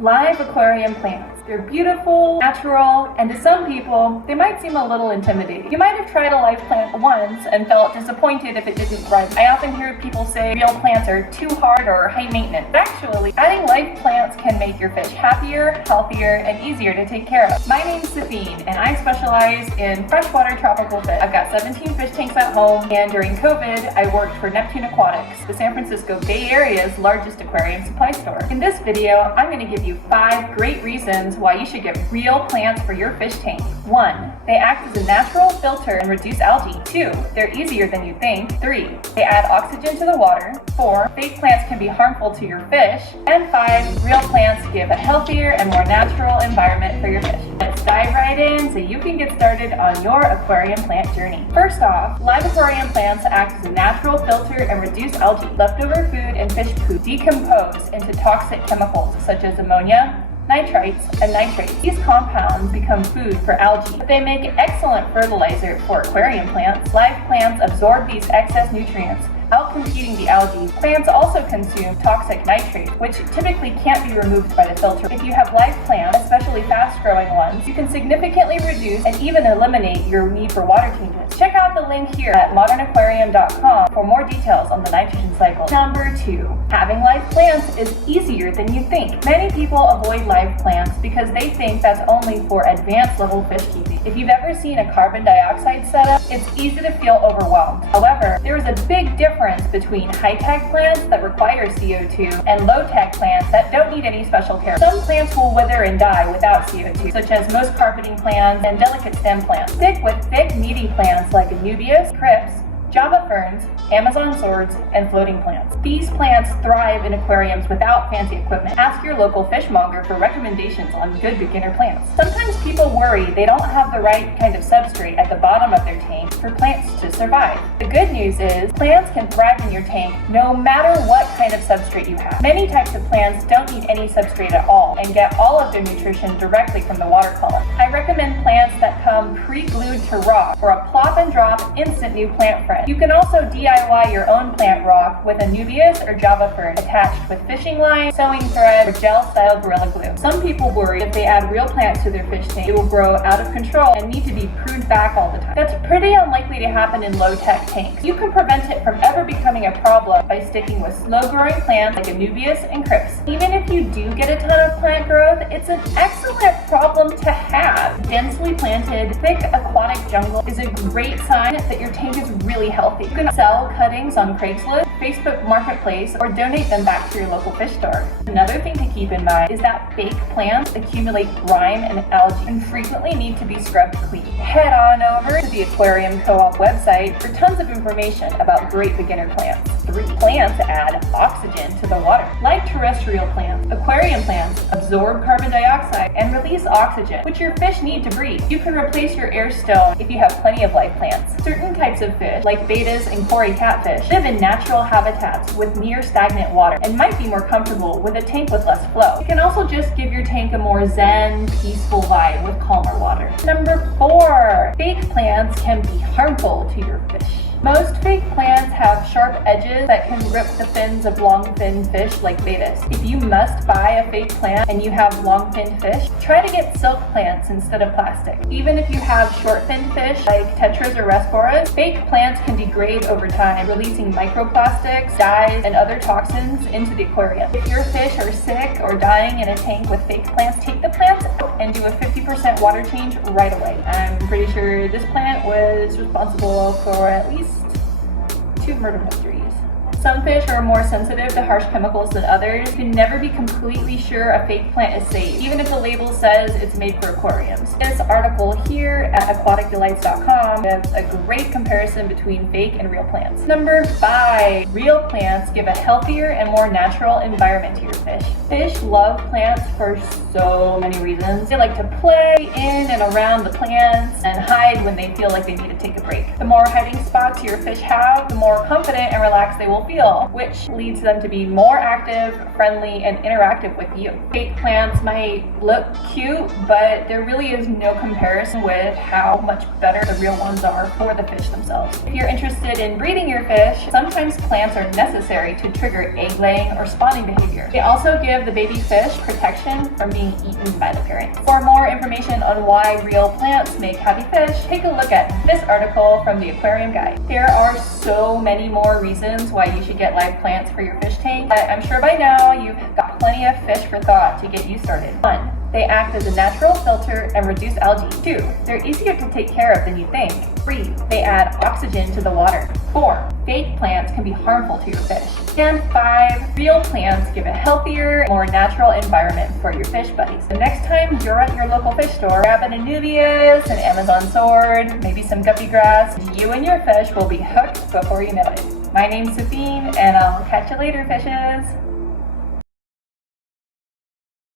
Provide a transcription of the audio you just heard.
Live aquarium plants. They're beautiful, natural, and to some people, they might seem a little intimidating. You might have tried a live plant once and felt disappointed if it didn't thrive. I often hear people say real plants are too hard or high maintenance. But actually, adding live plants can make your fish happier, healthier, and easier to take care of. My name's Sabine, and I specialize in freshwater tropical fish. I've got 17 fish tanks at home, and during COVID, I worked for Neptune Aquatics, the San Francisco Bay Area's largest aquarium supply store. In this video, I'm going to give you 5 great reasons why you should get real plants for your fish tank. 1. They act as a natural filter and reduce algae. 2. They're easier than you think. 3. They add oxygen to the water. 4. Fake plants can be harmful to your fish. And 5. Real plants give a healthier and more natural environment for your fish. Let's dive right in so you can get started on your aquarium plant journey. First off, live aquarium plants act as a natural filter and reduce algae. Leftover food and fish poop decompose into toxic chemicals such as ammonia, nitrites, and nitrates. These compounds become food for algae, but they make excellent fertilizer for aquarium plants. Live plants absorb these excess nutrients, outcompeting the algae. Plants also consume toxic nitrates, which typically can't be removed by the filter. If you have live plants, especially fast-growing ones, you can significantly reduce and even eliminate your need for water changes. Check out the link here at modernaquarium.com for more details on the nitrogen cycle. Number 2. Having live plants is easier than you think. Many people avoid live plants because they think that's only for advanced level fish keeping. If you've ever seen a carbon dioxide setup, it's easy to feel overwhelmed. However, there is a big difference between high-tech plants that require CO2 and low-tech plants that don't need any special care. Some plants will wither and die without CO2, such as most carpeting plants and delicate stem plants. Stick with thick, meaty plants like Anubias, Crypts, Java ferns, Amazon swords, and floating plants. These plants thrive in aquariums without fancy equipment. Ask your local fishmonger for recommendations on good beginner plants. Sometimes people worry they don't have the right kind of substrate at the bottom of their tank for plants to survive. The good news is plants can thrive in your tank no matter what kind of substrate you have. Many types of plants don't need any substrate at all and get all of their nutrition directly from the water column. I recommend plants that come pre-glued to rock for a plop and drop instant new plant friend. You can also DIY your own plant rock with Anubias or Java fern attached with fishing line, sewing thread, or gel-style Gorilla Glue. Some people worry if they add real plants to their fish tank, it will grow out of control and need to be pruned back all the time. That's pretty unlikely to happen in low-tech tanks. You can prevent it from ever becoming a problem by sticking with slow-growing plants like Anubias and Crypts. Even if you do get a ton of plant growth, it's an excellent problem to have. Densely planted, thick aquatic jungle is a great sign that your tank is really healthy. You can sell cuttings on Craigslist, Facebook Marketplace, or donate them back to your local fish store. Another thing to keep in mind is that fake plants accumulate grime and algae and frequently need to be scrubbed clean. Head on over to the Aquarium Co-op website for tons of information about great beginner plants. 3. Plants add oxygen to the water. Like terrestrial plants, aquarium plants absorb carbon dioxide and release oxygen, which your fish need to breathe. You can replace your air stone if you have plenty of live plants. Certain types of fish, like betas and cory catfish, live in natural habitats with near stagnant water and might be more comfortable with a tank with less flow. You can also just give your tank a more zen, peaceful vibe with calmer water. Number 4. Fake plants can be harmful to your fish. Most fake plants have sharp edges that can rip the fins of long-finned fish like betas. If you must buy a fake plant and you have long-finned fish, try to get silk plants instead of plastic. Even if you have short-finned fish like tetras or resporas, fake plants can degrade over time, releasing microplastics, dyes, and other toxins into the aquarium. If your fish are sick or dying in a tank with fake plants, take the plants out and do a 50% water change right away. I'm pretty sure this plant was responsible for at least 2 murder mysteries. Some fish are more sensitive to harsh chemicals than others. You can never be completely sure a fake plant is safe, even if the label says it's made for aquariums. This article here at aquaticdelights.com gives a great comparison between fake and real plants. Number 5. Real plants give a healthier and more natural environment to your fish. Fish love plants for so many reasons. They like to play in and around the plants and hide when they feel like they need to take a break. The more hiding spots your fish have, the more confident and relaxed they will feel, which leads them to be more active, friendly, and interactive with you. Fake plants might look cute, but there really is no comparison with how much better the real ones are for the fish themselves. If you're interested in breeding your fish, sometimes plants are necessary to trigger egg laying or spawning behavior. They also give the baby fish protection from being eaten by the parent. For more information on why real plants make happy fish, take a look at this article from the Aquarium Guide. There are so many more reasons why you should get live plants for your fish tank, but I'm sure by now you've got plenty of fish for thought to get you started. 1. They act as a natural filter and reduce algae. 2. They're easier to take care of than you think. 3. They add oxygen to the water. 4. Fake plants can be harmful to your fish. And 5. Real plants give a healthier, more natural environment for your fish buddies. The next time you're at your local fish store, grab an Anubias, an Amazon sword, maybe some guppy grass. You and your fish will be hooked before you know it. My name's Sabine, and I'll catch you later, fishes.